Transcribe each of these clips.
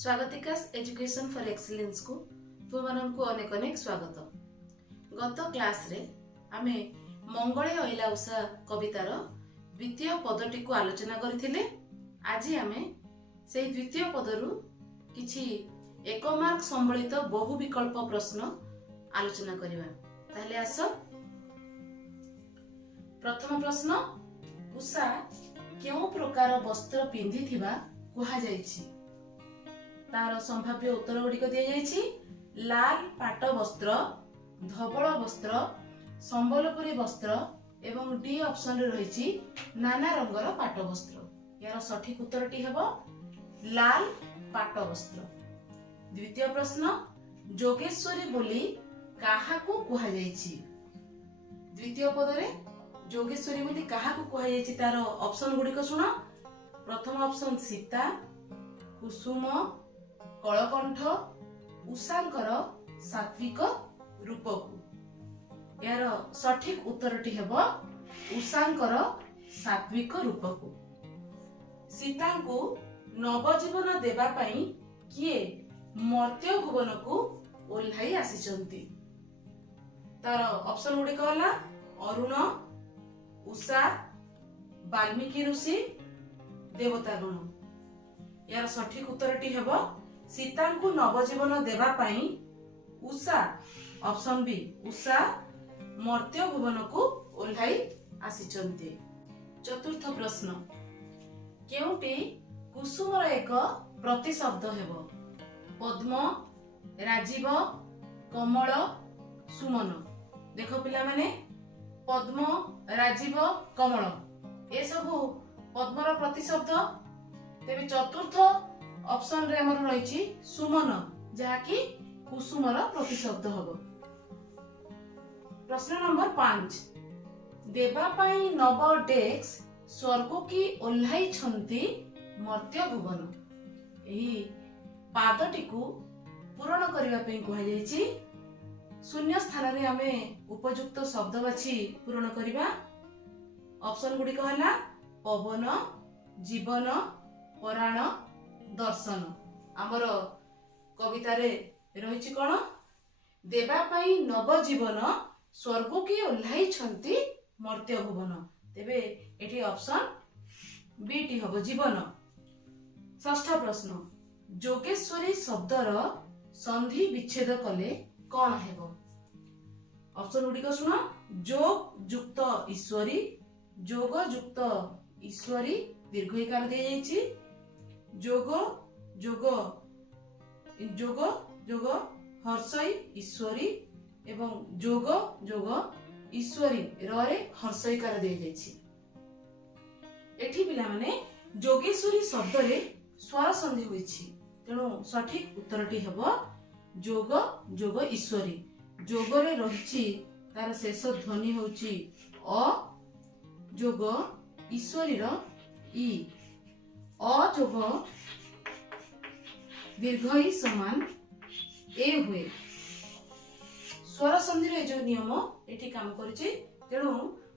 स्वागतिकास education for excellence को तुम माननकु अनेक अनेक स्वागत। गत क्लास रे आमे मंगळे अइला उषा कवितार द्वितीय पदटी को आलोचना करथिले। आज आमे से द्वितीय पदरु किछि एक मार्क संबलित बहु विकल्प प्रश्न आलोचना करिवा। ताहले आसो प्रथम प्रश्न, उषा केउ प्रकार वस्त्र पिंधिथिबा कुहा जायछि? तार संभाव्य उत्तर गुड़िक दिया जायछि लाल पाट वस्त्र, धवल वस्त्र, संबलपुरी वस्त्र एवं डी ऑप्शन रे रहिछि नाना रंगर पाट वस्त्र। यार सठिक उत्तरटी हेबो लाल पाट वस्त्र। द्वितीय प्रश्न, जोगेश्वरी बोली काहाकू कुहा जायछि? द्वितीय पदरे जोगेश्वरी बोली काहाकू कुहा जायछि तार ऑप्शन गुड़िक सुनो। प्रथम ऑप्शन सीता, कुसुम, कलकंठ, उषांकर सात्विक रूपकू। यार सठिक उत्तरटी हेबो उषांकर सात्विक रूपकू। सीता को नवजीवन देबा पई किए मर्त्य भुवन को ओल्हाई आसीचंती? तार ऑप्शन गुडी कहला अरुण, उषा, वाल्मीकि ऋषि, देवतागण। यार सठिक उत्तरटी हेबो सीता को नवजीवन देबा पई उषा, ऑप्शन बी उषा मर्त्य भुवन को ओल्हाई आसीचंती। चतुर्थ प्रश्न, केउटी कुसुमर एक प्रतिशब्द हेबो? पद्म, राजीव, कमल, सुमन। देखो पिला माने पद्म, राजीव, कमल ए सबु पद्मर प्रतिशब्द। तेबे चतुर्थ ऑप्शन रे हमर रहिछि सुमन, जहा कि कुसुमर प्रतिशब्द हबो। प्रश्न नंबर 5, देबा पई नव डेस्क स्वर्ग की ओल्हाई छंती मर्त्य भुवन। एही पादटी को पूर्ण करिवा पई कहै जायछि। शून्य स्थान रे हमें उपयुक्त शब्द बाछि पूर्ण करिवा। ऑप्शन गुडी कहला पवन, जीवन, पराण, दर्शन। हमर कविता रे रहिछि कोन? देबा पई नव जीवन स्वर्ग की ओल्हाई छंती मर्त्य भुवन। तेबे एठी ऑप्शन बी टी हबो जीवन। षष्ठ प्रश्न, जोगेश्वरी शब्दर संधि विच्छेद कले कोन हेबो? ऑप्शन गुडी को सुनो। जोग युक्त ईश्वरी, जोग युक्त ईश्वरी दीर्घईकार दे जायछि। जोग जोग जोग जोग हर्षई ईश्वरी एवं जोग जोग ईश्वरी रे हर्षईकार दे जायछि। एठी पिला माने जोगेश्वरी शब्द रे स्वर संधि होइछि, तेणु सठिक उत्तरटी हेबो जोग जोग ईश्वरी। जोग रे रहिछि तार शेष ध्वनि होउछि अ, जोग ईश्वरी रो ई। अजोग दीर्घ ई समान ए हुए। स्वर संधि रे जो नियम एठी काम करिछि, तेणु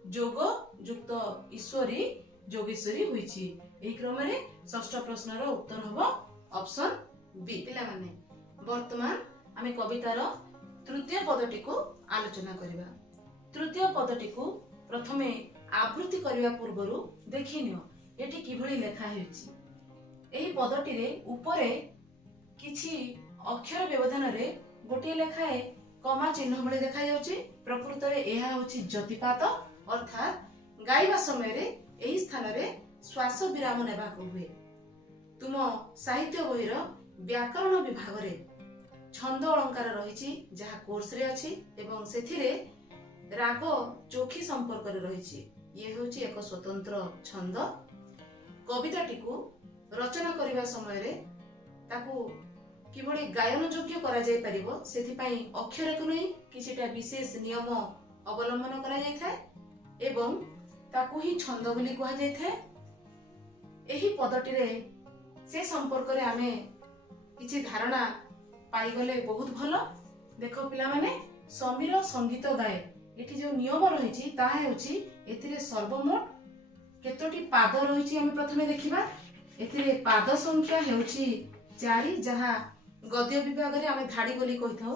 जोग युक्त ईश्वरी जोगेश्वरी होइछि। एही क्रम रे षष्ठ प्रश्न रो उत्तर हबो ऑप्शन बी। पिला माने वर्तमान आमे कवितार तृतीय पदटी को आलोचना करिवा। तृतीय पदटी को प्रथमे आवृत्ति करिवा पूर्वरु देखिनियो एठी किभଳି लेखा हेछि। एही पदटी रे ऊपरे किछि अक्षर व्यवधान रे गोटे लेखाए कमा चिन्ह भଳି देखा जाउछि। प्रकृत रे एहा होछि जतिपात, अर्थात गाइबा समय रे एही स्थान रे श्वास विराम नेबा को हुए। तुम साहित्य बही रो व्याकरण विभाग रे छंद अलंकार रहिछि, जहा कोर्स रे अछि एवं सेथिरे राग चोखी संपर्क रे रहिछि। ये होछि एक स्वतंत्र छंद। कविताटी को रचना करिवा समय रे ताकू किभଳି गायन योग्य करा जाय परिबो सेथि पई अक्षर को नै किछिटा विशेष नियम अवलंबन करा जाय थाए एवं ताकू ही छंद बोली कहा जाय थाए। एही पदटी रे से संपर्क रे आमे किछि धारणा पाई गले बहुत भलो। देखो पिला माने समीर संगीत गाए, एठी जो नियम रहिछि ताहा हेउछि एथिरे सर्वमोट केतोटी पाद रहिछि। हम प्रथमे देखिबा एथिरे पाद संख्या हेउछि ଚାରି ଯାହା ଗଦ୍ୟ ବିଭାଗରେ ଆମେ ଧାଡ଼ି ବୋଲି କହିଥାଉ।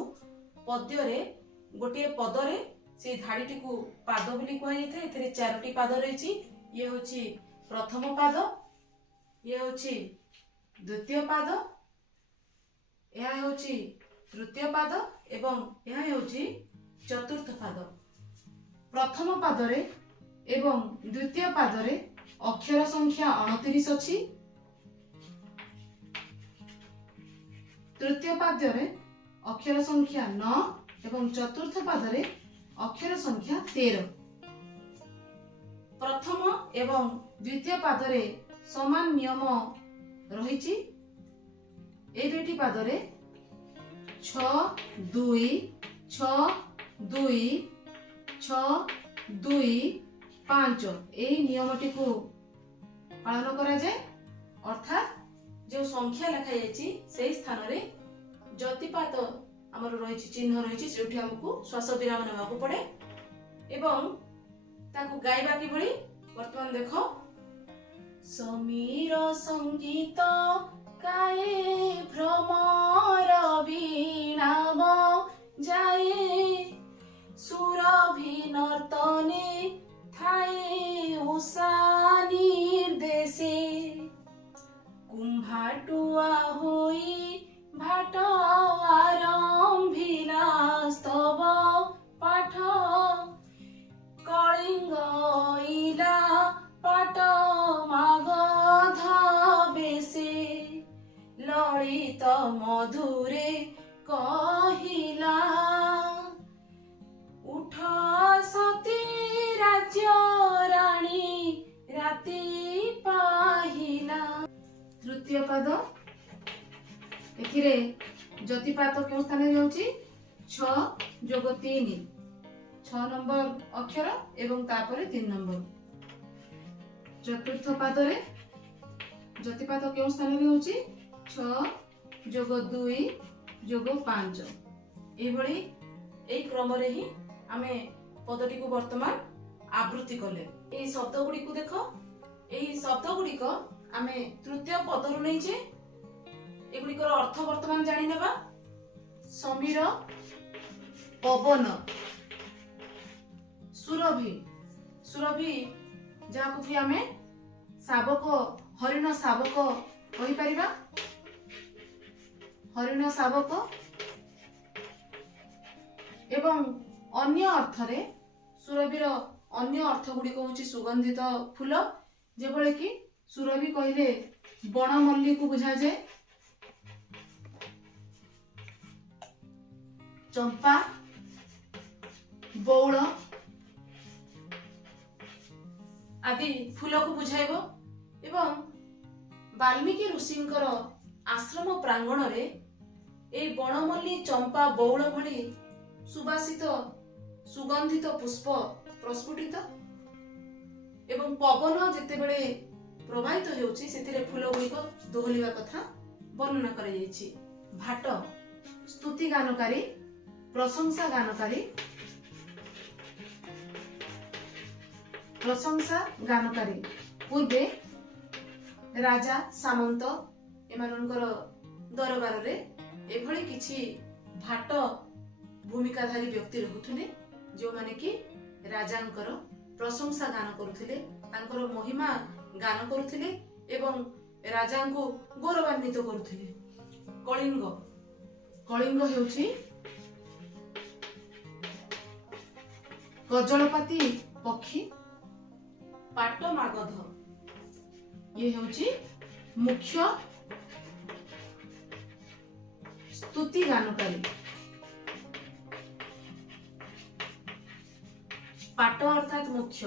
ପଦ୍ୟରେ ଗୋଟିଏ ପଦରେ ସେଇ ଧାଡ଼ିଟିକୁ ପାଦ ବୋଲି କୁହାଯାଇଥାଏ। ଏଥିରେ 4ଟି ପାଦ ରହିଛି। ଇଏ ହେଉଛି ପ୍ରଥମ ପାଦ, ଇଏ ହେଉଛି ଦ୍ୱିତୀୟ ପାଦ, ଏହା ହେଉଛି ତୃତୀୟ ପାଦ ଏବଂ ଏହା ହେଉଛି ଚତୁର୍ଥ ପାଦ। ପ୍ରଥମ ପାଦରେ ଏବଂ ଦ୍ୱିତୀୟ ପାଦରେ ଅକ୍ଷର ସଂଖ୍ୟା 29 ଅଛି। ତୃତୀୟ ପାଦରେ ଅକ୍ଷର ସଂଖ୍ୟା 9 ଏବଂ ଚତୁର୍ଥ ପାଦରେ ଅକ୍ଷର ସଂଖ୍ୟା 13। ପ୍ରଥମ ଏବଂ ଦ୍ୱିତୀୟ ପାଦରେ ସମାନ ନିୟମ ରହିଛି। এই দুইটি পাদরে 6 2 6 2 6 2 5 এই নিয়মটিକୁ ପାଳନ କରାଯାଏ। ଅର୍ଥାତ ଯେଉଁ ସଂଖ୍ୟା ଲେଖା ଯାଇଛି ସେହି ସ୍ଥାନରେ ଯତିପାତ ଆମର ରହିଛି, ଚିହ୍ନ ରହିଛି, ସେଇଠି ଆମକୁ ଶ୍ୱାସ ବିରାମ ନେବାକୁ ପଡେ। ଏବଂ ତାକୁ ଗାଇବା କିଭଳି ବର୍ତ୍ତମାନ ଦେଖ। ସମୀର ସଙ୍ଗୀତ গায়ে ভ্রমর বীণা বজায়ে সুরভি নর্তনে থায়ে উষা নির্দেশে কুম্ভাটুয়া হই ভাট আরম্ভিলা স্তব পাঠ কলিঙ্গ ইলা পাট মাগধ বেশে ললিত মধুরে কহিলা উঠ সতী রাজ্য রানী রাতি পাহিলা। তৃতীয় পাদ, এଥିରେ ଯତିପାତ କେଉଁ ସ୍ଥାନରେ ହେଉଛି? 6 ଯୋଗ 3, 6 ନମ୍ବର ଅକ୍ଷର ଏବଂ ତାପରେ 3 ନମ୍ବର। ଚତୁର୍ଥ ପାଦରେ ଯତିପାତ କେଉଁ ସ୍ଥାନରେ ହେଉଛି? 6 ଯୋଗ 2 ଯୋଗ 5। ଏଇଭଳି এই କ୍ରମରେ ହିଁ ଆମେ ପଦଟିକୁ ବର୍ତ୍ତମାନ ଆବୃତ୍ତି କଲେ। এই ଶବ୍ଦ ଗୁଡ଼ିକୁ ଦେଖ। এই ଶବ୍ଦ ଗୁଡ଼ିକ ଆମେ ତୃତୀୟ ପଦରୁ ନେଇଛେ। ଏଗୁଡ଼ିକର ଅର୍ଥ ବର୍ତ୍ତମାନ ଜାଣିନେବା। ସମୀର, ପବନ, ସୁରଭି, ସୁରଭି ଯାହାକୁ କି ଆମେ ଶାବକ, ହରିଣ ଶାବକ କହିପାରିବା। ହରିଣ ଶାବକ ଏବଂ ଅନ୍ୟ ଅର୍ଥରେ ସୁରଭିର ଅନ୍ୟ ଅର୍ଥ ଗୁଡ଼ିକ ହେଉଛି ସୁଗନ୍ଧିତ ଫୁଲ। ଯେଭଳି କି ସୁରଭି କହିଲେ ବଣମଲ୍ଲୀକୁ ବୁଝାଯାଏ। ଚମ୍ପା, ବଉଳ ଆଦି ଫୁଲକୁ ବୁଝାଇବ। ଏବଂ ବାଲ୍ମୀକି ଋଷିଙ୍କର ଆଶ୍ରମ ପ୍ରାଙ୍ଗଣରେ এই ବଣମଲ୍ଲୀ, ଚମ୍ପା, ବଉଳ ଭଳି ସୁବାସିତ ସୁଗନ୍ଧିତ ପୁଷ୍ପ ପ୍ରସ୍ଫୁଟିତ ଏବଂ ପବନ ଯେତେବେଳେ ପ୍ରବାହିତ ହେଉଛି ସେଥିରେ ଫୁଲ ଗୁଡ଼ିକ ଦୋହଲିବା କଥା ବର୍ଣ୍ଣନା କରାଯାଇଛି। ଭାଟ, ସ୍ତୁତି ଗାନକାରୀ, ପ୍ରଶଂସା ଗାନକାରୀ, ପ୍ରଶଂସା ଗାନକାରୀ। ପୂର୍ବେ ରାଜା, ସାମନ୍ତ ଏମାନଙ୍କର ଦରବାରରେ ଏଭଳି କିଛି ଭାଟ ଭୂମିକାଧାରୀ ବ୍ୟକ୍ତି ରହୁଥିଲେ, ଯେଉଁମାନେ କି ରାଜାଙ୍କର ପ୍ରଶଂସା ଗାନ କରୁଥିଲେ, ତାଙ୍କର ମହିମା ଗାନ କରୁଥିଲେ ଏବଂ ରାଜାଙ୍କୁ ଗୌରବାନ୍ୱିତ କରୁଥିଲେ। କଳିଙ୍ଗ, କଳିଙ୍ଗ ହେଉଛି କଜଳପାତି ପକ୍ଷୀ। ପାଟ ମାଗଧ, ଇଏ ହେଉଛି ମୁଖ୍ୟ ସ୍ତୁତି ଗାନକାରୀ। ପାଟ ଅର୍ଥାତ ମୁଖ୍ୟ।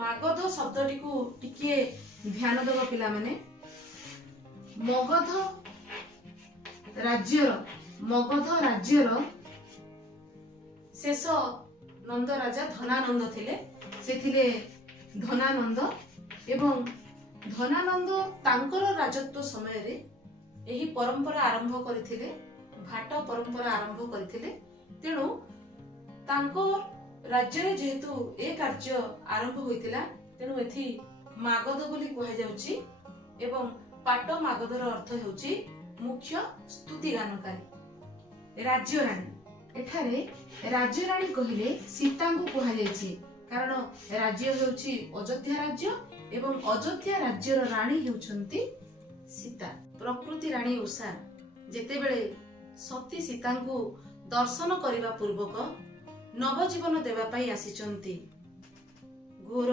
ମାଗଧ ଶବ୍ଦଟିକୁ ଟିକିଏ ଧ୍ୟାନ ଦେବ ପିଲାମାନେ। ମଗଧ ରାଜ୍ୟର ଶେଷ ନନ୍ଦ ରାଜା ଧନାନନ୍ଦ ଥିଲେ। ସେ ଥିଲେ ଧନାନନ୍ଦ ଏବଂ ଧନାନନ୍ଦ ତାଙ୍କର ରାଜତ୍ୱ ସମୟରେ ଏହି ପରମ୍ପରା ଆରମ୍ଭ କରିଥିଲେ, ଭାଟ ପରମ୍ପରା ଆରମ୍ଭ କରିଥିଲେ। ତେଣୁ ତାଙ୍କ ରାଜ୍ୟରେ ଯେହେତୁ ଏ କାର୍ଯ୍ୟ ଆରମ୍ଭ ହୋଇଥିଲା, ତେଣୁ ଏଠି ମାଗଧ ବୋଲି କୁହାଯାଉଛି ଏବଂ ପାଟ ମାଗଧର ଅର୍ଥ ହେଉଛି मुख्य स्तुति गानकारी। राज्य राणी, एठारे राज्य राणी कहिले सीता को कहा जायछि, कारण राज्य हेउछि अयोध्या राज्य एवं अयोध्या राज्यर राणी हेउछंती सीता। प्रकृति राणी उषा जेतेबेले सती सीता को दर्शन करने पूर्वक नवजीवन देवा पाई आसीचंती। घोर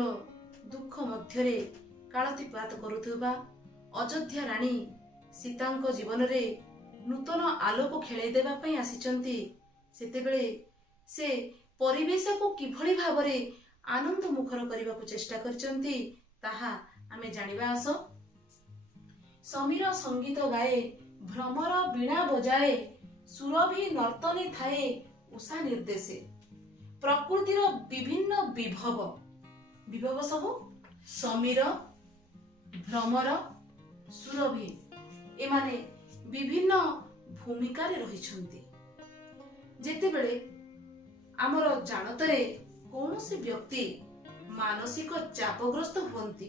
दुख मध्यरे कालतिपात करुथुबा अयोध्या राणी सीता जीवन रे नूतन आलोक खेलै देवा पाई आसीचंती। सेतेबेले से परिवेश को किभଳି भाबरे आनंद मुखर करने को चेष्टा करचंती ताहा आमे जानिबा आस। समीर संगीत गाए, भ्रमर वीणा बजाए, सुरभि नर्तने थाए उषा निर्देशे। प्रकृतिर विभिन्न विभव, विभव सब समीर, भ्रमर, सुरभि एमाने विभिन्न भूमिका रे रहिछंती। जेतेबेले आमर जानतरे कौनसी व्यक्ति मानसिक चापग्रस्त हुअंती,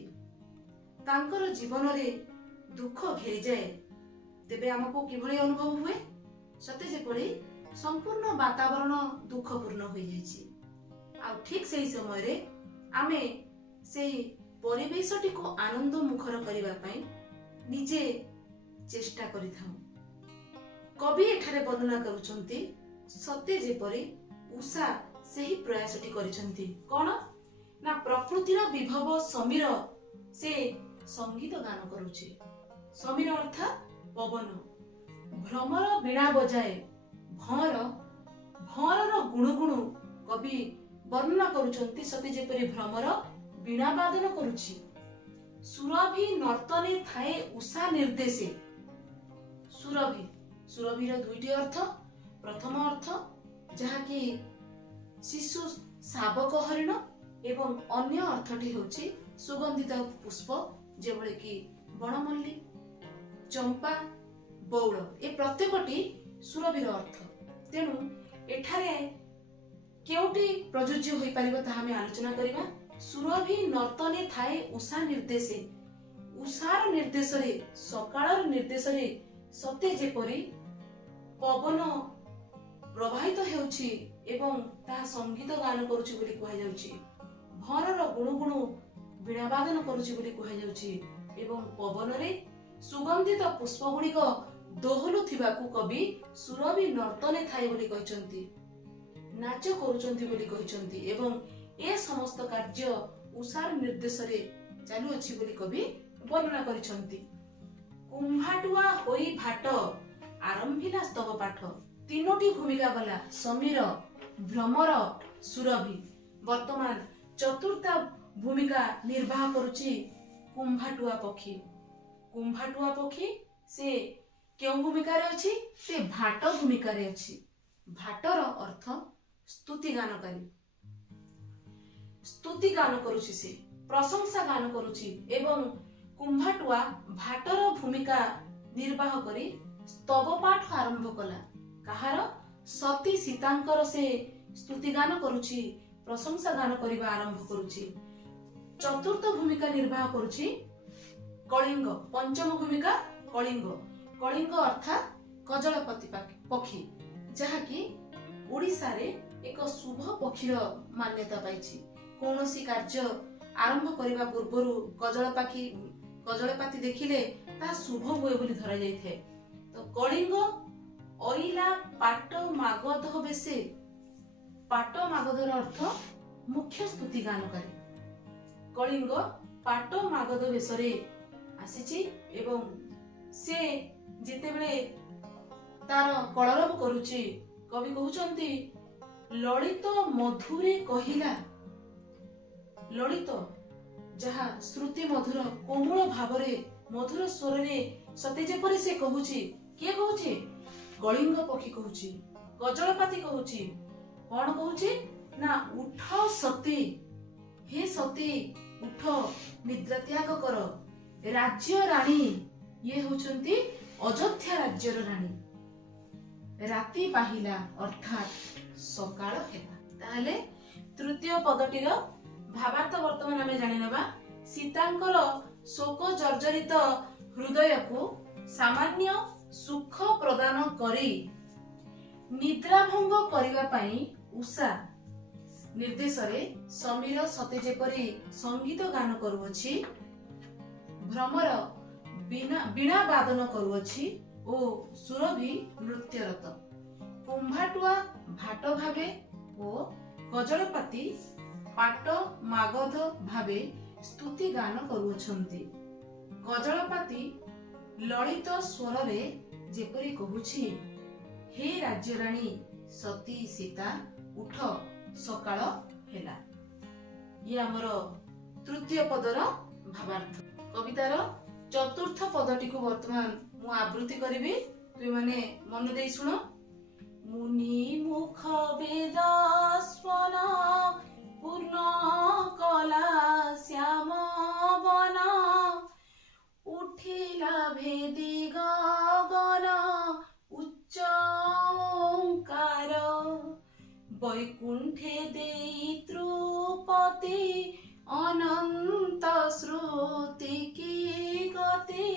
तांकर जीवन रे दुख घेरी जाए, तेबे हमको किभଳି अनुभव हुए? सते जेपरि संपूर्ण वातावरण दुखपूर्ण हो जाइछि। आ ठीक सही समय रे आमे सेही परिवेशटी को आनंद मुखर करिवा पई निजे चेष्टा करिथाउ। कवि एठारे वर्णना करूछंती सते जेपरि उषा सेही प्रयासटी करिछंती। कोन ना प्रकृतिर विभव समीर से संगीत गान करूछि। समीर अर्थात पवन, भ्रमर वीणा बजाए, भंर भंरर गुणुगुणु कवि वर्णना करूछंती सते जेपरि भ्रमर वीणा वादन करूछि। सुरभि नर्तने थाए उषा निर्देशे। सुरभि, सुरभिर दुईटी अर्थ। प्रथम अर्थ जहाँकि शिशु शावक हरिण एवं अन्य अर्थटी होछि सुगंधित पुष्प जेभଳି कि बणमल्ली, चंपा, बौल, ए प्रत्येकटी सुरभिर अर्थ। तेणु एठारे केउटी प्रयोज्य होई परिबो ताहा हम आलोचना करिबा। सुरभि नर्तने थाए उषा निर्देशे। उषार निर्देश रे, सकाळर निर्देश रे सते जेपरि पवन प्रवाहित हेउछि एवं ता संगीत गान करूछि बोली कहै जाउछि। भंरर गुणुगुणु वीणा वादन करूछि बोली कहै जाउछि एवं पवन रे सुगंधित पुष्प गुड़िक दोहलु थिबाकु कवि सुरभि नर्तने थाए बोली कहिसंती, नाच करूचंती बोली कहिसंती एवं ए समस्त कार्य उषार निर्देश रे चालू अछि बोली कवि वर्णना करिसंती। कुंभाटुआ होई भाट आरंभिला स्तव पाठ। तीनोटी भूमिका गला, समीर, भ्रमर, सुरभि। वर्तमान चतुर्थ भूमिका निर्वाह करुछि कुंभाटुआ पक्षी। कुंभाटुआ पक्षी से केउ भूमिका रे अछि? से भाट भूमिका रे अछि। भाटर अर्थ स्तुति गानकारी। स्तुति गान करुछि, से प्रशंसा गान करुछि एवं कुंभाटुआ भाटर भूमिका निर्वाह करी स्तव पाठ आरंभ कला। कहार? सती सीतांकर से स्तुति गान करुछि, प्रशंसा गान करिबा आरंभ करुछि। चतुर्थ भूमिका निर्वाह करुछि कलिंग। पंचम भूमिका कलिंग। कलिंग अर्थात कजलपति पक्षी, जहाँकि ओडिशा रे एक शुभ पक्षीर मान्यता पाइछि। कौनसी कार्य आरंभ करिबा पूर्वरु कजलपाती देखिले ता शुभ हुए बोली धरा जाइथे। तो कलिंग अइला पाट मागध बेसे। पाट मागधर अर्थ मुख्य स्तुति गानकारी। कलिंग पाट मागध बेसरे आसीछि एवं से जेतेबेले तार कलरव करूछि, कवि कहउचंती ललित मधुरे कहिला। ललित जहा श्रुति मधुर कोमल भावरे मधुर स्वर रे सते जेपरि से कहउछि। के कहउछि? कलिंग पक्षी कहउछि, कजलपाती कहउछि। कोन कहउछि ना उठ सती, हे सती उठ, निद्रा त्याग कर। राज्य रानी ये होचंती अयोध्या राज्यर रानी। राति पाहिला अर्थात सकाळ हेला। ताहले तृतीय पदटीर भावार्थ वर्तमान आमे जानि नेबा। सीतांकर शोक जर्जरित हृदय को सामान्य ସୁଖ ପ୍ରଦାନ କରି ନିଦ୍ରା ଭଙ୍ଗ କରିବା ପାଇଁ ଉଷା ନିର୍ଦ୍ଦେଶରେ ସମୀର ସତେ ଯେପରି ସଙ୍ଗୀତ ଗାନ କରୁଅଛି, ଭ୍ରମର ବୀଣା ବାଦନ କରୁଅଛି ଓ ସୁରଭି ନୃତ୍ୟରତ, କୁମ୍ଭାଟୁଆ ଭାଟ ଭାବେ ଓ କଜଳପାତି ପାଟ ମାଗଧ ଭାବେ ସ୍ତୁତି ଗାନ କରୁଅଛନ୍ତି। କଜଳପାତି ଲଳିତ ସ୍ୱରରେ ଯେପରି କହୁଛି, ହେ ରାଜ୍ୟରାଣୀ ସତୀ ସୀତା ଉଠ ସକାଳ ହେଲା। ଇଏ ଆମର ତୃତୀୟ ପଦର ଭାବାର୍ଥ। କବିତାର ଚତୁର୍ଥ ପଦଟିକୁ ବର୍ତ୍ତମାନ ମୁଁ ଆବୃତ୍ତି କରିବି, ତୁମେମାନେ ମନ ଦେଇ ଶୁଣ। ମୁନି ମୁଖ ବେଦ ସ୍ୱନ ପୂର୍ଣ୍ଣ କଲା ଶ୍ୟାମ ବନ, ଉଠିଲା ଭେଦି ଗଗନ ଉଚ୍ଚ ଓଙ୍କାର, ବୈକୁଣ୍ଠେ ଦେଇ ତ୍ରୁପତି ଅନନ୍ତ ଶ୍ରୁତି କି ଗତି,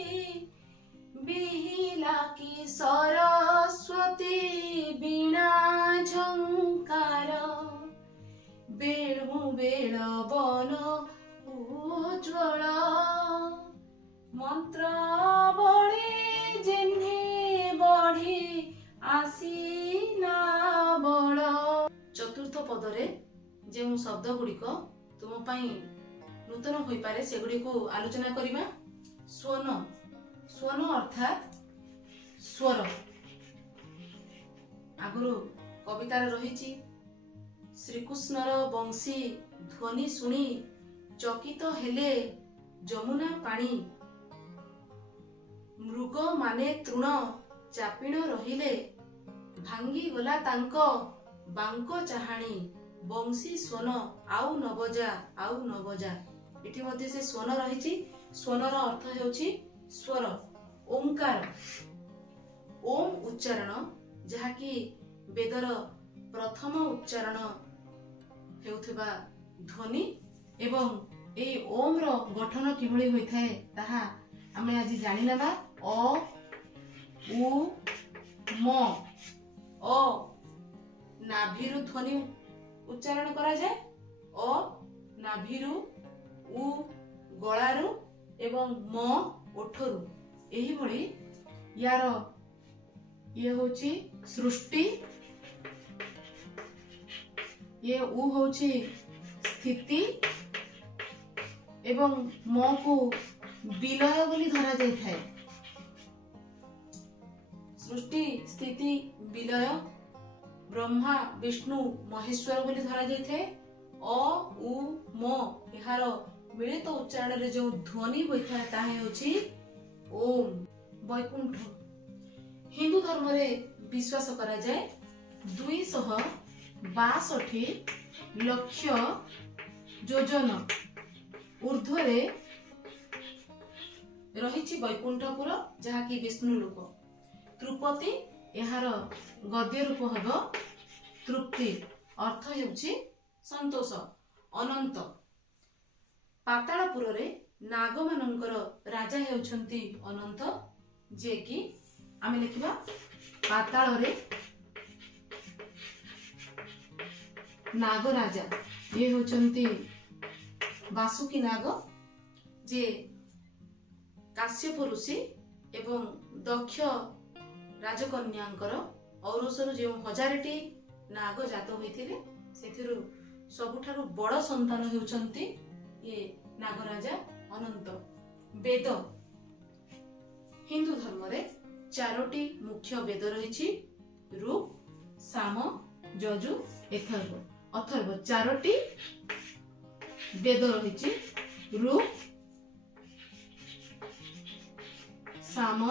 ବିହିଲା କି ସରସ୍ୱତୀ ବୀଣା ଝଙ୍କାର, ବେଣୁ ବେଳ ବନ ଉଜ୍ଜ୍ୱଳ, ମନ୍ତ୍ର ବଳି ଯେହ୍ନେ ବଢି ଆସିଲା ବଳ। ଚତୁର୍ଥ ପଦରେ ଯେଉଁ ଶବ୍ଦ ଗୁଡିକ ତୁମ ପାଇଁ ନୂତନ ହୋଇପାରେ ସେଗୁଡିକୁ ଆଲୋଚନା କରିବା। ସ୍ୱନ, ସ୍ୱନ ଅର୍ଥାତ୍ ସ୍ୱର। ଆଗରୁ କବିତାରେ ରହିଛି, ଶ୍ରୀକୃଷ୍ଣର ବଂଶୀ ଧ୍ୱନି ଶୁଣି ଚକିତ ହେଲେ ଯମୁନା ପାଣି, ମୃଗ ମାନେ ତୃଣ ଚାପିଣ ରହିଲେ, ଭାଙ୍ଗିଗଲା ତାଙ୍କ ବାଙ୍କ ଚାହାଣି, ବଂଶୀ ସ୍ୱନ ଆଉ ନବଜା ଆଉ ନବଜା। ଏଠି ମଧ୍ୟ ସେ ସ୍ୱନ ରହିଛି। ସ୍ୱନର ଅର୍ଥ ହେଉଛି ସ୍ୱର, ଓଙ୍କାର, ଓମ୍ ଉଚ୍ଚାରଣ, ଯାହାକି ବେଦର ପ୍ରଥମ ଉଚ୍ଚାରଣ ହେଉଥିବା ଧ୍ୱନି। ଏବଂ ଏହି ଓମ୍ ର ଗଠନ କିଭଳି ହୋଇଥାଏ ତାହା ଆମେ ଆଜି ଜାଣିନେବା। ଅ ଉ ମ। ଅ ନାଭିରୁ ଧ୍ୱନି ଉଚ୍ଚାରଣ କରାଯାଏ, ଅ ନାଭିରୁ, ଉ ଗଳାରୁ ଏବଂ ମ ଓଠରୁ। ଏହିଭଳି ୟାର ଇଏ ହଉଛି ସୃଷ୍ଟି, ଇଏ ଉ ହଉଛି ସ୍ଥିତି ଏବଂ ମ କୁ ବିଲୟ ବୋଲି ଧରା ଯାଇଥାଏ। ସୃଷ୍ଟି, ସ୍ଥିତି, ବିଲୟ, ବ୍ରହ୍ମା ବିଷ୍ଣୁ ମହେଶ୍ୱର ବୋଲି ଧରା ଯାଇଥାଏ। ଅ ଉ ମ ଏହାର ମିଳିତ ଉଚ୍ଚାରଣରେ ଯେଉଁ ଧ୍ୱନି ହୋଇଥାଏ ତାହା ହେଉଛି ଓମ୍। ବୈକୁଣ୍ଠ, ହିନ୍ଦୁ ଧର୍ମରେ ବିଶ୍ୱାସ କରାଯାଏ 262 ଲକ୍ଷ ଯୋଜନ ଊର୍ଧ୍ୱରେ ରହିଛି ବୈକୁଣ୍ଠପୁର, ଯାହାକି ବିଷ୍ଣୁ ଲୋକ। ତ୍ରୁପତି, ଏହାର ଗଦ୍ୟ ରୂପ ହେବ ତୃପ୍ତି, ଅର୍ଥ ହେଉଛି ସନ୍ତୋଷ, ଅନନ୍ତ। ପାତାଳପୁରରେ ନାଗମାନଙ୍କର ରାଜା ହେଉଛନ୍ତି ଅନନ୍ତ, ଯିଏକି ଆମେ ଲେଖିବା ପାତାଳରେ ନାଗରାଜା। ଇଏ ହେଉଛନ୍ତି ବାସୁକି ନାଗ, ଯିଏ କାଶ୍ୟପ ଋଷି ଏବଂ ଦକ୍ଷ ରାଜକନ୍ୟାଙ୍କର ଔରସରୁ ଯେଉଁ 1000ଟି ନାଗ ଜାତ ହୋଇଥିଲେ ସେଥିରୁ ସବୁଠାରୁ ବଡ଼ ସନ୍ତାନ ହେଉଛନ୍ତି ଇଏ ନାଗରାଜା ଅନନ୍ତ। ବେଦ, ହିନ୍ଦୁ ଧର୍ମରେ 4ଟି ମୁଖ୍ୟ ବେଦ ରହିଛି, ଋକ୍, ସାମ, ଯଜୁ, ଅଥର୍ବ। 4ଟି ବେଦ ରହିଛି, ଋକ୍, ସାମ,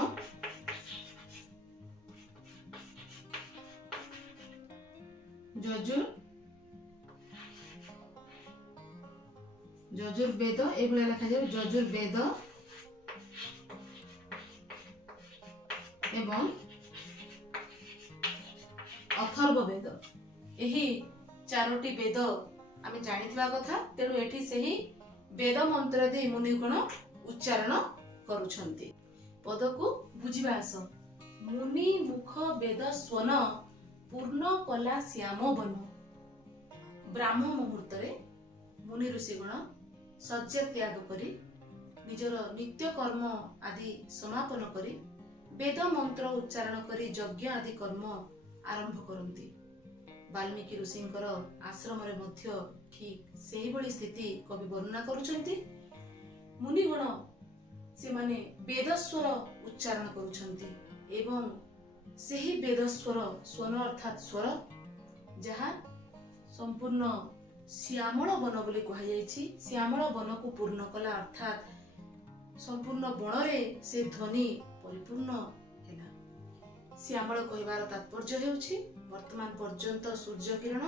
ଯଜୁର୍ବେଦ, ଏଇଭଳିଆ ଲେଖାଯାଏ, ଯଜୁର୍ବେଦ ଏବଂ ଅଥର୍ବ ବେଦ। ଏହି 4ଟି ବେଦ ଆମେ ଜାଣିଥିବା କଥା, ତେଣୁ ଏଠି ସେହି ବେଦ ମନ୍ତ୍ର ଦେଇ ମୁନିଗଣ ଉଚ୍ଚାରଣ କରୁଛନ୍ତି। ପଦକୁ ବୁଝିବା ଆସ। ମୁନି ମୁଖ ବେଦ ସ୍ୱନ ପୂର୍ଣ୍ଣ କଲା ଶ୍ୟାମ ବନ। ବ୍ରାହ୍ମ ମୁହୂର୍ତ୍ତରେ ମୁନି ଋଷିଗଣ ଶଯ୍ୟା ତ୍ୟାଗ କରି ନିଜର ନିତ୍ୟ କର୍ମ ଆଦି ସମାପନ କରି ବେଦ ମନ୍ତ୍ର ଉଚ୍ଚାରଣ କରି ଯଜ୍ଞ ଆଦି କର୍ମ ଆରମ୍ଭ କରନ୍ତି। ବାଲ୍ମୀକି ଋଷିଙ୍କର ଆଶ୍ରମରେ ମଧ୍ୟ ଠିକ ସେହିଭଳି ସ୍ଥିତି କବି ବର୍ଣ୍ଣନା କରୁଛନ୍ତି। ମୁନିଗଣ ସେମାନେ ବେଦସ୍ୱର ଉଚ୍ଚାରଣ କରୁଛନ୍ତି ଏବଂ ସେହି ବେଦସ୍ୱର ସ୍ୱନ ଅର୍ଥାତ୍ ସ୍ୱର ଯାହା ସମ୍ପୂର୍ଣ୍ଣ ଶ୍ୟାମଳ ବନ ବୋଲି କୁହାଯାଇଛି। ଶ୍ୟାମଳ ବନକୁ ପୂର୍ଣ୍ଣ କଲା ଅର୍ଥାତ୍ ସମ୍ପୂର୍ଣ୍ଣ ବଣରେ ସେ ଧ୍ୱନି ପରିପୂର୍ଣ୍ଣ ହେଲା। ଶ୍ୟାମଳ କହିବାର ତାତ୍ପର୍ଯ୍ୟ ହେଉଛି ବର୍ତ୍ତମାନ ପର୍ଯ୍ୟନ୍ତ ସୂର୍ଯ୍ୟ କିରଣ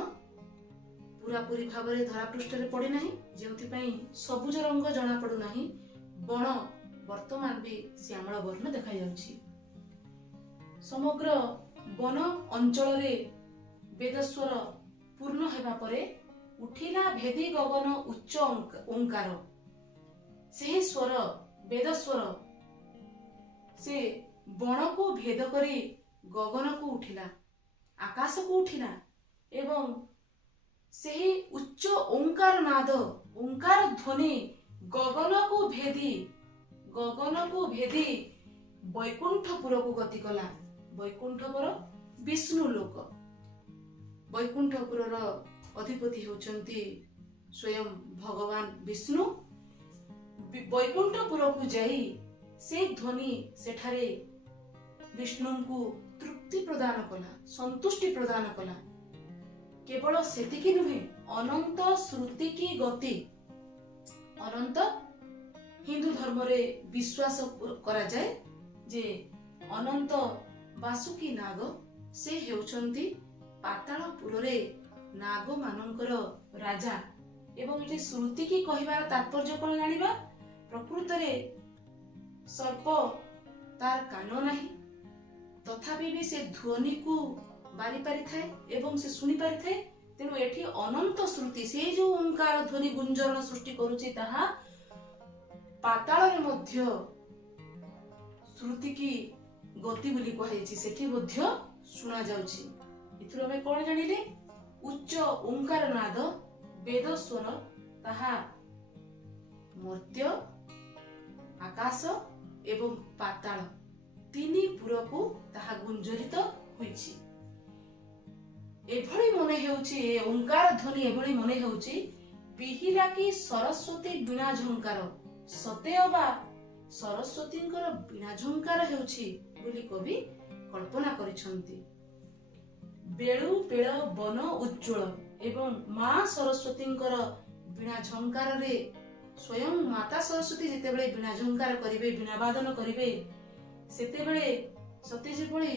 ପୁରାପୁରି ଭାବରେ ଧରାପୃଷ୍ଠରେ ପଡ଼ିନାହିଁ, ଯେଉଁଥିପାଇଁ ସବୁଜ ରଙ୍ଗ ଜଣା ପଡୁନାହିଁ। ବଣ ବର୍ତ୍ତମାନ ବି ଶ୍ୟାମଳ ବର୍ଣ୍ଣ ଦେଖାଯାଉଛି। ସମଗ୍ର ବନ ଅଞ୍ଚଳରେ ବେଦସ୍ୱର ପୂର୍ଣ୍ଣ ହେବା ପରେ ଉଠିଲା ଭେଦି ଗଗନ ଉଚ୍ଚ ଓଙ୍କାର। ସେହି ସ୍ୱର ବେଦସ୍ୱର ସେ ବଣକୁ ଭେଦ କରି ଗଗନକୁ ଉଠିଲା, ଆକାଶକୁ ଉଠିଲା ଏବଂ ସେହି ଉଚ୍ଚ ଓଙ୍କାର ନାଦ ଓଙ୍କାର ଧ୍ୱନି ଗଗନକୁ ଭେଦି ବୈକୁଣ୍ଠପୁରକୁ ଗତି କଲା। ବୈକୁଣ୍ଠପୁର ବିଷ୍ଣୁ ଲୋକ। ବୈକୁଣ୍ଠପୁରର ଅଧିପତି ହେଉଛନ୍ତି ସ୍ୱୟଂ ଭଗବାନ ବିଷ୍ଣୁ। ବୈକୁଣ୍ଠପୁରକୁ ଯାଇ ସେ ଧ୍ୱନି ସେଠାରେ ବିଷ୍ଣୁଙ୍କୁ ତୃପ୍ତି ପ୍ରଦାନ କଲା, ସନ୍ତୁଷ୍ଟି ପ୍ରଦାନ କଲା। କେବଳ ସେତିକି ନୁହେଁ, ଅନନ୍ତ ଶ୍ରୁତି କି ଗତି। ଅନନ୍ତ ହିନ୍ଦୁ ଧର୍ମରେ ବିଶ୍ୱାସ କରାଯାଏ ଯେ ଅନନ୍ତ ବାସୁକି ନାଗ ସେ ହେଉଛନ୍ତି ପାତାଳପୁରରେ ନାଗ ମାନଙ୍କର ରାଜା। ଏବଂ ଏଠି ଶ୍ରୁତି କି କହିବାର ତାତ୍ପର୍ଯ୍ୟ କଣ ଜାଣିବା? ପ୍ରକୃତରେ ସର୍ପ ତାର କାନ ନାହିଁ, ତଥାପି ବି ସେ ଧ୍ୱନିକୁ ବାରି ପାରିଥାଏ ଏବଂ ସେ ଶୁଣି ପାରିଥାଏ। ତେଣୁ ଏଠି ଅନନ୍ତ ଶ୍ରୁତି, ସେ ଯୋଉ ଓଙ୍କାର ଧ୍ୱନି ଗୁଞ୍ଜରଣ ସୃଷ୍ଟି କରୁଛି ତାହା ପାତାଳରେ ମଧ୍ୟ ଶ୍ରୁତି କି ଗତି ବୋଲି କୁହାଯାଇଛି, ସେଠି ମଧ୍ୟ ଶୁଣା ଯାଉଛି। ଏଥିରୁ ଆମେ କଣ ଜାଣିଲେ? ଉଚ୍ଚ ଓଙ୍କାର ନାଦ ବେଦ ସ୍ୱର ତାହା ମର୍ତ୍ତ୍ୟ, ଆକାଶ ଏବଂ ପାତାଳ ତିନି ପୁରକୁ ତାହା ଗୁଞ୍ଜରିତ ହୋଇଛି। ଏଭଳି ମନେ ହେଉଛି, ଏ ଓଙ୍କାର ଧ୍ୱନି ଏଭଳି ମନେ ହେଉଛି ବିହିଲା କି ସରସ୍ୱତୀ ବୀଣା ଝଙ୍କାର। ସତେ ଅବା ସରସ୍ୱତୀଙ୍କର ବୀଣା ଝଙ୍କାର ହେଉଛି ବୋଲି କବି କଳ୍ପନା କରିଛନ୍ତି। ବେଳୁ ବେଳ ବନ ଉଜ୍ଜ୍ୱଳ ଏବଂ ମା ସରସ୍ୱତୀଙ୍କର ବୀଣା ଝଙ୍କାରରେ ସ୍ୱୟଂ ମାତା ସରସ୍ୱତୀ ଯେତେବେଳେ ବୀଣା ଝଙ୍କାର କରିବେ, ବୀଣା ବାଦନ କରିବେ, ସେତେବେଳେ ସତେ ଯେଭଳି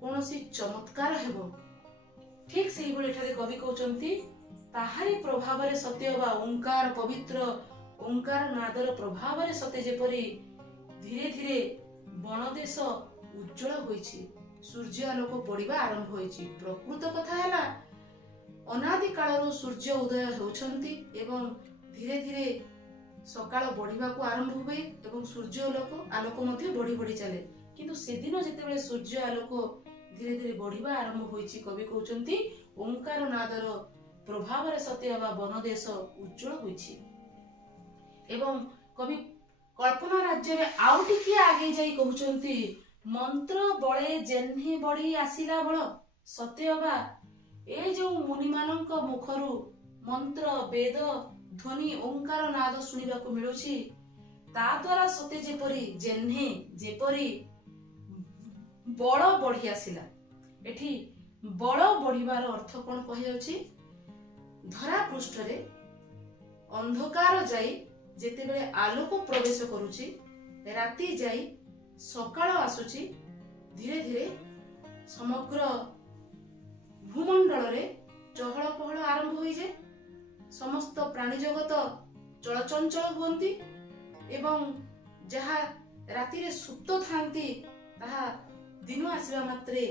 କୌଣସି ଚମତ୍କାର ହେବ। ଠିକ ସେଇଭଳି ଏଠାରେ କବି କହୁଛନ୍ତି ତାହାରି ପ୍ରଭାବରେ ସତେ ଅବା ଓଙ୍କାର ପବିତ୍ର ଓଙ୍କାର ନାଦର ପ୍ରଭାବରେ ସତେ ଯେପରି ଧୀରେ ଧୀରେ ବଣ ଦେଶ ଉଜ୍ଜ୍ୱଳ ହୋଇଛି, ସୂର୍ଯ୍ୟ ଆଲୋକ ପଡିବା ଆରମ୍ଭ ହୋଇଛି। ପ୍ରକୃତ କଥା ହେଲା ଅନାଦି କାଳରୁ ସୂର୍ଯ୍ୟ ଉଦୟ ହେଉଛନ୍ତି ଏବଂ ଧୀରେ ଧୀରେ ସକାଳ ବଢିବାକୁ ଆରମ୍ଭ ହୁଏ ଏବଂ ସୂର୍ଯ୍ୟ ଆଲୋକ ମଧ୍ୟ ବଢି ବଢି ଚାଲେ। କିନ୍ତୁ ସେଦିନ ଯେତେବେଳେ ସୂର୍ଯ୍ୟ ଆଲୋକ ଧୀରେ ଧୀରେ ବଢିବା ଆରମ୍ଭ ହୋଇଛି, କବି କହୁଛନ୍ତି ଓଙ୍କାର ନାଦର ପ୍ରଭାବରେ ସତେ ଅବା ବନ ଦେଶ ଉଜ୍ଜ୍ୱଳ ହୋଇଛି। ଏବଂ କବି କଳ୍ପନା ରାଜ୍ୟରେ ଆଉ ଟିକିଏ ଆଗେଇ ଯାଇ କହୁଛନ୍ତି ମନ୍ତ୍ର ବଳେ ଜେହ୍ନେ ବଢି ଆସିଲା ବଳ। ସତେ ଅବା ଏ ଯୋଉ ମୁନିମାନଙ୍କ ମୁଖରୁ ମନ୍ତ୍ର ବେଦ ଧ୍ୱନି ଓଙ୍କାର ନାଦ ଶୁଣିବାକୁ ମିଳୁଛି, ତା ଦ୍ୱାରା ସତେ ଯେପରି ଜେହ୍ନେ ଯେପରି ବଳ ବଢି ଆସିଲା। ଏଠି ବଳ ବଢିବାର ଅର୍ଥ କଣ କୁହାଯାଉଛି? ଧରା ପୃଷ୍ଠରେ ଅନ୍ଧକାର ଯାଇ ଯେତେବେଳେ ଆଲୋକ ପ୍ରବେଶ କରୁଛି, ରାତି ଯାଇ ସକାଳ ଆସୁଛି, ଧୀରେ ଧୀରେ ସମଗ୍ର ଭୂମଣ୍ଡଳରେ ଚହଳ ପହଳ ଆରମ୍ଭ ହୋଇଯାଏ। ସମସ୍ତ ପ୍ରାଣୀ ଜଗତ ଚଳଚଞ୍ଚଳ ହୁଅନ୍ତି ଏବଂ ଯାହା ରାତିରେ ସୁପ୍ତ ଥାନ୍ତି ତାହା ଦିନ ଆସିବା ମାତ୍ରେ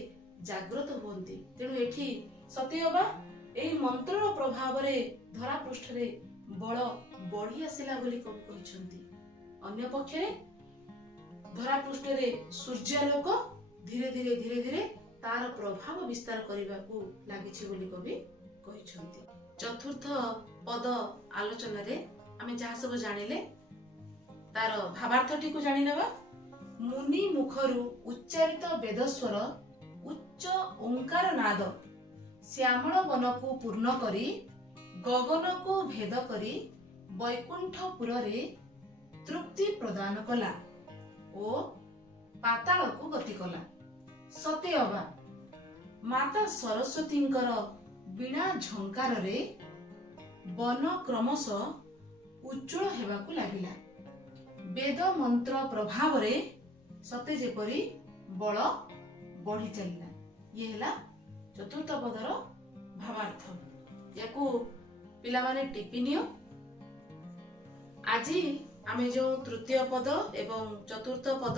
ଜାଗ୍ରତ ହୁଅନ୍ତି। ତେଣୁ ଏଠି ସତେ ଅବା ଏହି ମନ୍ତ୍ରର ପ୍ରଭାବରେ ଧରା ପୃଷ୍ଠରେ ବଳ ବଢି ଆସିଲା ବୋଲି କବି କହିଛନ୍ତି। ଅନ୍ୟ ପକ୍ଷରେ ଧରା ପୃଷ୍ଠରେ ସୂର୍ଯ୍ୟାଲୋକ ଧୀରେ ଧୀରେ ଧୀରେ ଧୀରେ ତାର ପ୍ରଭାବ ବିସ୍ତାର କରିବାକୁ ଲାଗିଛି ବୋଲି କବି କହିଛନ୍ତି। ଚତୁର୍ଥ ପଦ ଆଲୋଚନାରେ ଆମେ ଯାହା ସବୁ ଜାଣିଲେ ତାର ଭାବାର୍ଥଟିକୁ ଜାଣିନେବା। ମୁନି ମୁଖରୁ ଉଚ୍ଚାରିତ ବେଦସ୍ୱର ଉଚ୍ଚ ଓଙ୍କାର ନାଦ ଶ୍ୟାମଳ ବନକୁ ପୂର୍ଣ୍ଣ କରି ଗଗନକୁ ଭେଦ କରି ବୈକୁଣ୍ଠପୁରରେ ତୃପ୍ତି ପ୍ରଦାନ କଲା ଓ ପାତାଳକୁ ଗତି କଲା। ସତେ ଅବା ମାତା ସରସ୍ୱତୀଙ୍କର ବୀଣା ଝଙ୍କାରରେ ବନ କ୍ରମଶଃ ଉଜ୍ଜଳ ହେବାକୁ ଲାଗିଲା। ବେଦ ମନ୍ତ୍ର ପ୍ରଭାବରେ ସତେ ଯେପରି ବଳ ବଢି ଚାଲିଲା। ଇଏ ହେଲା ଚତୁର୍ଥ ପଦର ଭାବାର୍ଥ। ୟାକୁ ପିଲାମାନେ ଟିପି ନିଅ। ଆଜି ଆମେ ଯେଉଁ ତୃତୀୟ ପଦ ଏବଂ ଚତୁର୍ଥ ପଦ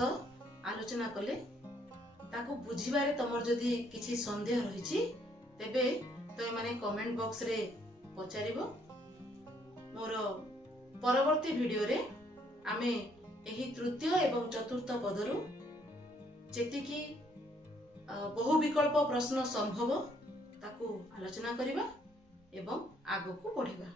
ଆଲୋଚନା କଲେ ତାକୁ ବୁଝିବାରେ ତମର ଯଦି କିଛି ସନ୍ଦେହ ରହିଛି ତେବେ ତମେମାନେ କମେଣ୍ଟ ବକ୍ସରେ ପଚାରିବ। ମୋର ପରବର୍ତ୍ତୀ ଭିଡ଼ିଓରେ ଆମେ ଏହି ତୃତୀୟ ଏବଂ ଚତୁର୍ଥ ପଦରୁ ଯେତିକି ବହୁ ବିକଳ୍ପ ପ୍ରଶ୍ନ ସମ୍ଭବ ତାକୁ ଆଲୋଚନା କରିବା ଏବଂ ଆଗକୁ ବଢ଼ିବା।